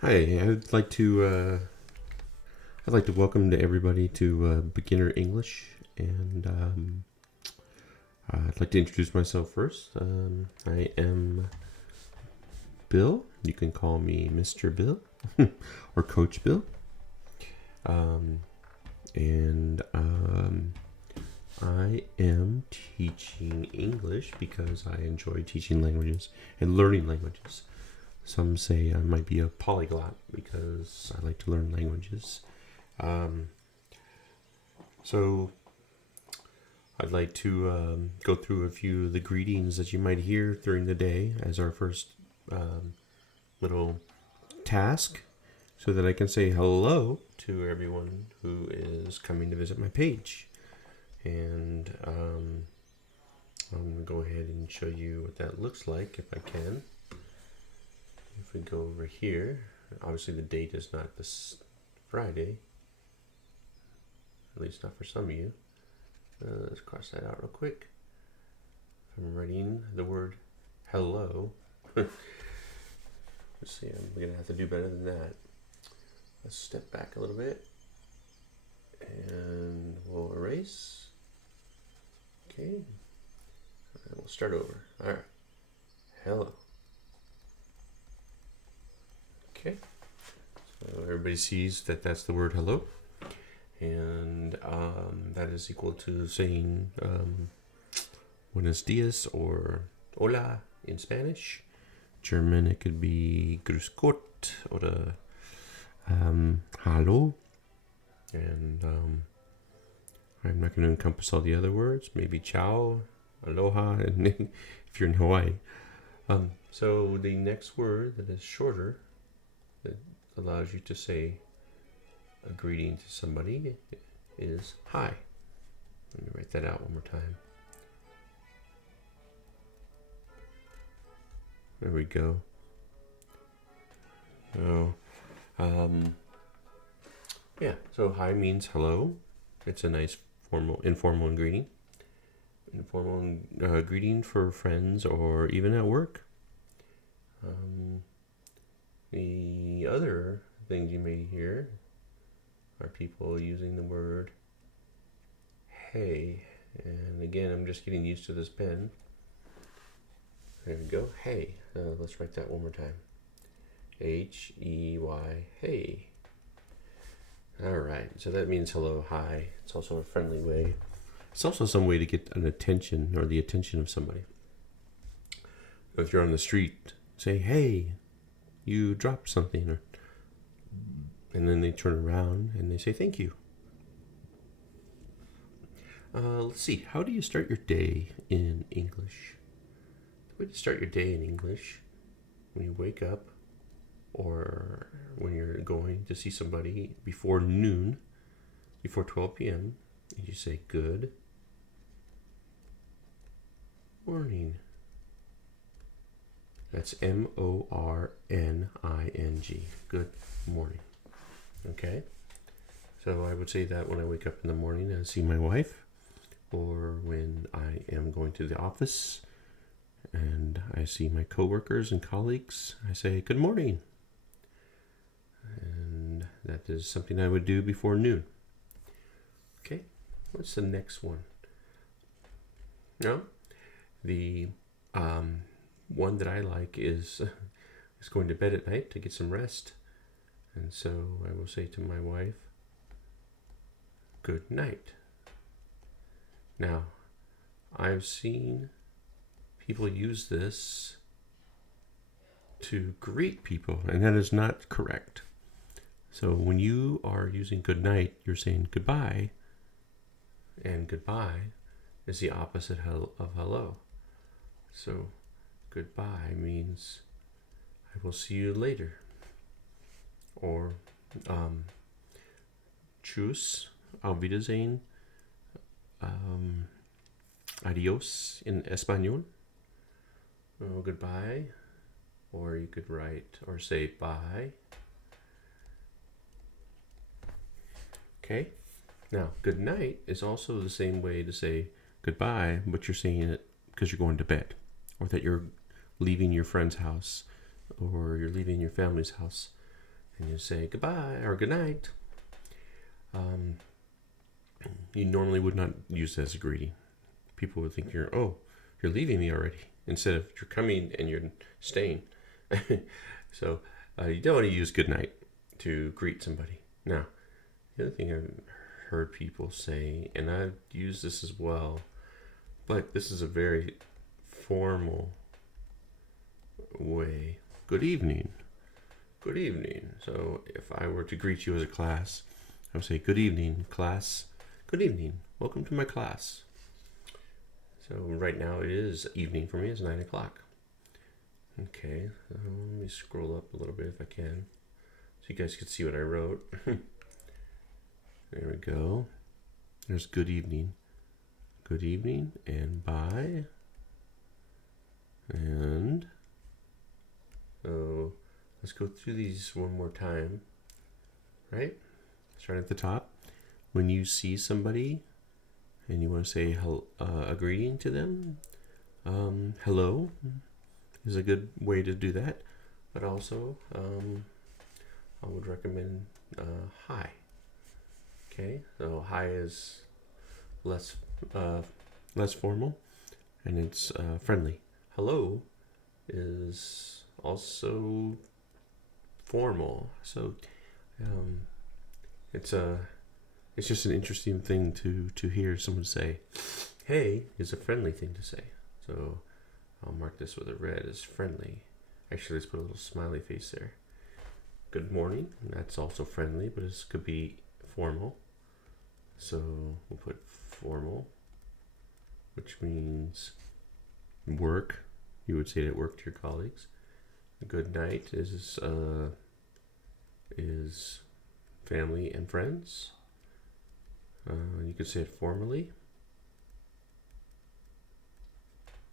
Hi, I'd like to welcome to everybody to Beginner English, and I'd like to introduce myself first. I am Bill. You can call me Mr. Bill or Coach Bill. Um, and I am teaching English because I enjoy teaching languages and learning languages. Some say I might be a polyglot because I like to learn languages. Um, so I'd like to go through a few of the greetings that you might hear during the day as our first little task so that I can say hello to everyone who is coming to visit my page. And I'm going to go ahead and show you what that looks like if I can. If we go over here, obviously the date is not this Friday, at least not for some of you. Let's cross that out real quick. I'm writing the word hello. Let's see, I'm going to have to do better than that. Let's step back a little bit. And we'll erase. Okay. And we'll start over. All right. Hello. Okay. So everybody sees that that's the word hello. And that is equal to saying buenos dias or hola in Spanish. German, it could be grüß Gott or hallo. And I'm not going to encompass all the other words. Maybe ciao, aloha, and if you're in Hawaii. So the next word that is shorter, that allows you to say a greeting to somebody, is hi. Let me write that out one more time. There we go. So, yeah, so hi means hello. It's a nice informal greeting. Informal greeting for friends or even at work. The other things you may hear are people using the word hey. And again, I'm just getting used to this pen. There we go. Hey. Let's write that one more time. H-E-Y. Hey. All right. So that means hello, hi. It's also a friendly way. It's also some way to get an attention or the attention of somebody. If you're on the street, say, hey, you dropped something. And then they turn around and they say, thank you. Let's see. How do you start your day in English? The way to start your day in English, when you wake up or when you're going to see somebody before noon, before 12 p.m., you say good morning. That's M-O-R-N-I-N-G. Good morning. Okay? So I would say that when I wake up in the morning and see my wife, or when I am going to the office and I see my coworkers and colleagues, I say good morning. And that is something I would do before noon. Okay, what's the next one? No, the one that I like is going to bed at night to get some rest. And so I will say to my wife, good night. Now, I've seen people use this to greet people, and that is not correct. So when you are using good night, you're saying goodbye, and goodbye is the opposite of hello. So goodbye means I will see you later. Or tschüss, auf Wiedersehen, adios in Espanol. Oh, goodbye. Or you could write or say bye. Okay? Now, good night is also the same way to say goodbye, but you're saying it because you're going to bed, or that you're leaving your friend's house, or you're leaving your family's house. and you say goodbye or good night. You normally would not use that as a greeting. People would think you're leaving me already, instead of you're coming and you're staying. So you don't want to use good night to greet somebody. Now, the other thing I've heard people say, and I've used this as well, but this is a very formal way. Good evening. Good evening. So if I were to greet you as a class, I would say, good evening, class. Good evening. Welcome to my class. So right now it is evening for me. It's 9 o'clock. Okay, let me scroll up a little bit if I can, so you guys can see what I wrote. There we go. There's good evening. Good evening and bye. And so let's go through these one more time. Right? Start at the top. When you see somebody and you want to say a greeting to them, hello is a good way to do that. But also, I would recommend hi. Okay, so hi is less formal, and it's friendly. Hello is also formal. So it's just an interesting thing to hear someone say. Hey is a friendly thing to say. So I'll mark this with a red as friendly. Actually, let's put a little smiley face there. Good morning. That's also friendly, but it could be formal. So we'll put formal, which means work. You would say it at work to your colleagues. Good night is family and friends. You could say it formally,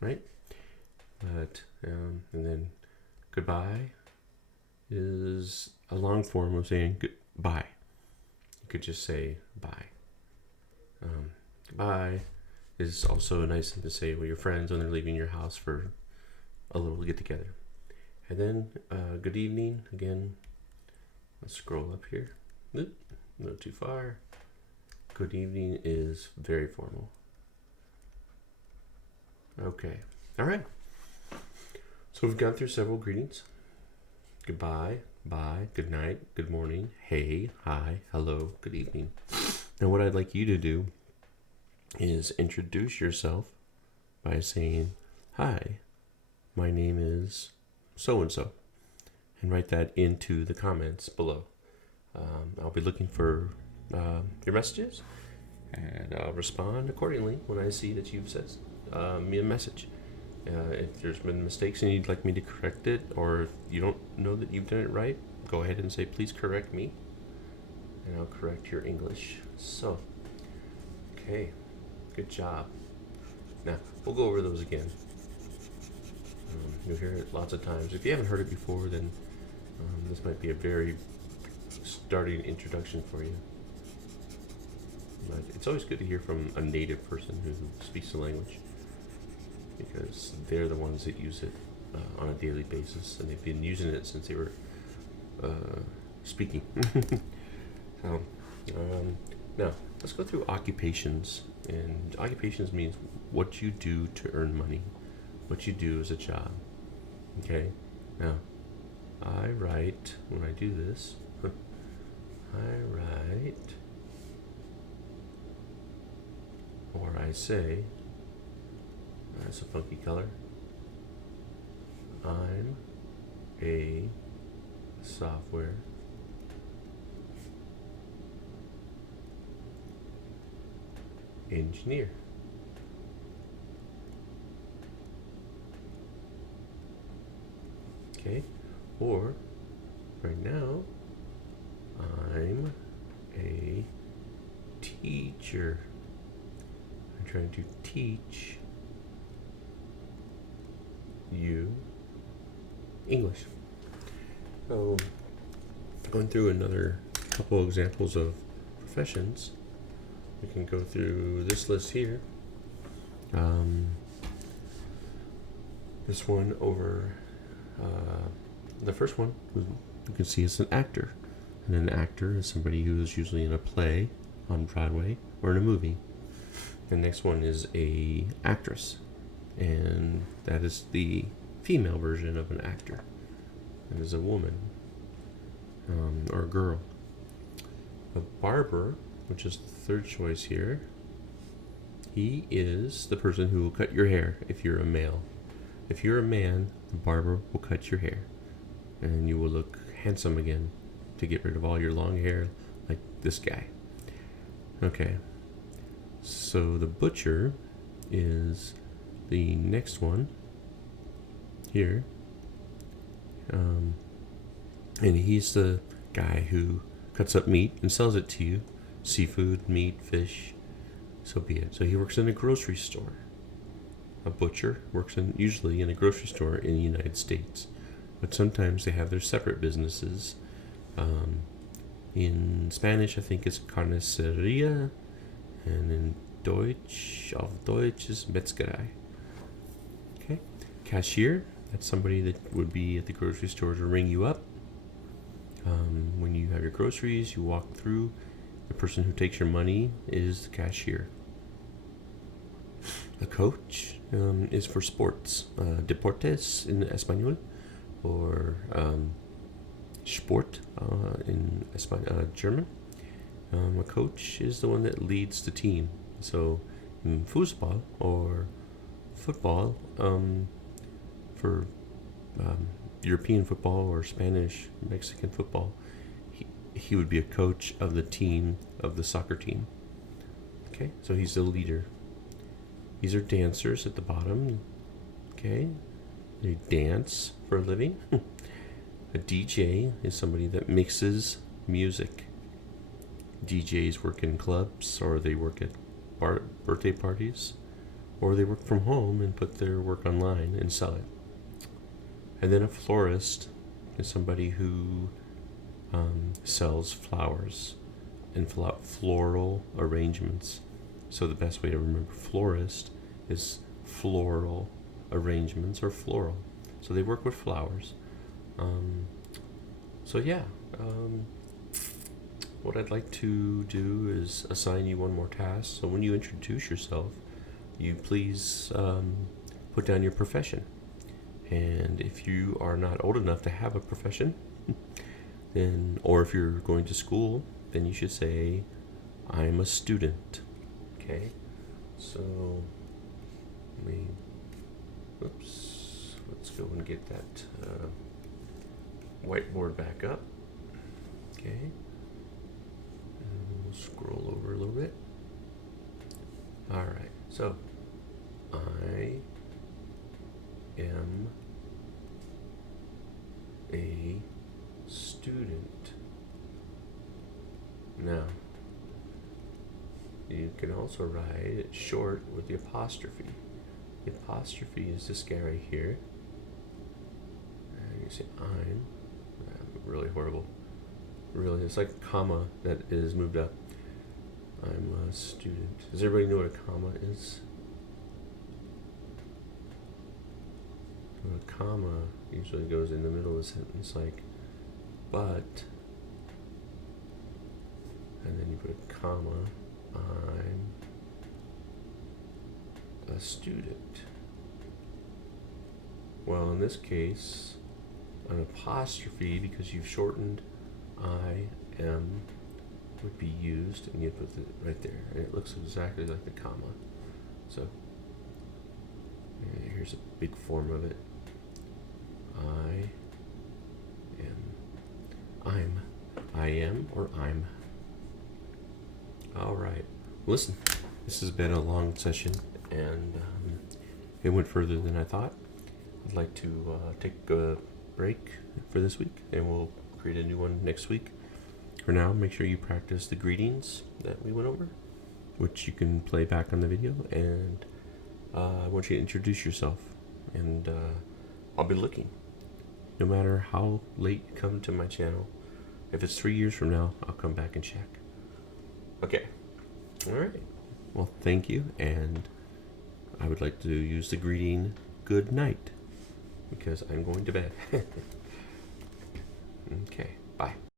right? But and then goodbye is a long form of saying goodbye. You could just say bye. Goodbye is also a nice thing to say with your friends when they're leaving your house for a little get together. And then good evening again. Let's scroll up here. Oop, not too far. Good evening is very formal. Okay. All right. So we've gone through several greetings. Goodbye, bye, good night, good morning, hey, hi, hello, good evening. Now what I'd like you to do is introduce yourself by saying, hi, my name is so-and-so, and write that into the comments below. I'll be looking for your messages, and I'll respond accordingly when I see that you've sent me a message. If there's been mistakes and you'd like me to correct it, or if you don't know that you've done it right, go ahead and say, please correct me, and I'll correct your English. So, okay, good job. Now, we'll go over those again. You'll hear it lots of times. If you haven't heard it before, then this might be a very starting introduction for you. But it's always good to hear from a native person who speaks the language, because they're the ones that use it on a daily basis, and they've been using it since they were speaking. So, now, let's go through occupations. And occupations means what you do to earn money, what you do as a job. Okay? Now, I write, when I do this, I write, or I say, that's a funky color, I'm a software engineer. Okay, or right now, I'm a teacher. I'm trying to teach you English. So, going through another couple examples of professions, we can go through this list here. This one over, the first one was you can see it's an actor. And an actor is somebody who is usually in a play on Broadway or in a movie. The next one is a actress, and that is the female version of an actor. It is a woman or a girl. A barber, which is the third choice here, he is the person who will cut your hair if you're a male. If you're a man, the barber will cut your hair, and you will look handsome again to get rid of all your long hair like this guy. Okay, so the butcher is the next one here. And he's the guy who cuts up meat and sells it to you. Seafood, meat, fish, so be it. So he works in a grocery store. A butcher works usually in a grocery store in the United States, but sometimes they have their separate businesses. In Spanish, I think it's carniceria, and in Deutsch, auf Deutsch is Metzgerei. Okay, cashier, that's somebody that would be at the grocery store to ring you up. When you have your groceries, you walk through. The person who takes your money is the cashier. A coach is for sports, deportes in español, or Sport in German. A coach is the one that leads the team. So in football or football, for European football or Spanish, Mexican football, he would be a coach of the team, of the soccer team. Okay, so he's the leader. These are dancers at the bottom. Okay, they dance for a living. A DJ is somebody that mixes music. DJs work in clubs, or they work at birthday parties, or they work from home and put their work online and sell it. And then a florist is somebody who sells flowers and floral arrangements. So the best way to remember florist is floral arrangements or floral. So they work with flowers. What I'd like to do is assign you one more task. So when you introduce yourself, you please put down your profession. And if you are not old enough to have a profession, then, or if you're going to school, then you should say, I'm a student. Okay, so let's go and get that whiteboard back up. Okay, and we'll scroll over a little bit. All right, so I am a student. Now, you can also write it short with the apostrophe. The apostrophe is this guy right here. And you say I'm really horrible. Really, it's like a comma that is moved up. I'm a student. Does everybody know what a comma is? Well, a comma usually goes in the middle of a sentence, like but, and then you put a comma. I'm a student. Well, in this case, an apostrophe, because you've shortened I am, would be used, and you put it right there, and it looks exactly like the comma. So here's a big form of it. I am, or I'm. All right. Listen, this has been a long session, and it went further than I thought. I'd like to take a break for this week, and we'll create a new one next week. For now, make sure you practice the greetings that we went over, which you can play back on the video, and I want you to introduce yourself, and I'll be looking. No matter how late you come to my channel, if it's 3 years from now, I'll come back and check. Okay. All right. Well, thank you, and I would like to use the greeting good night, because I'm going to bed. Okay.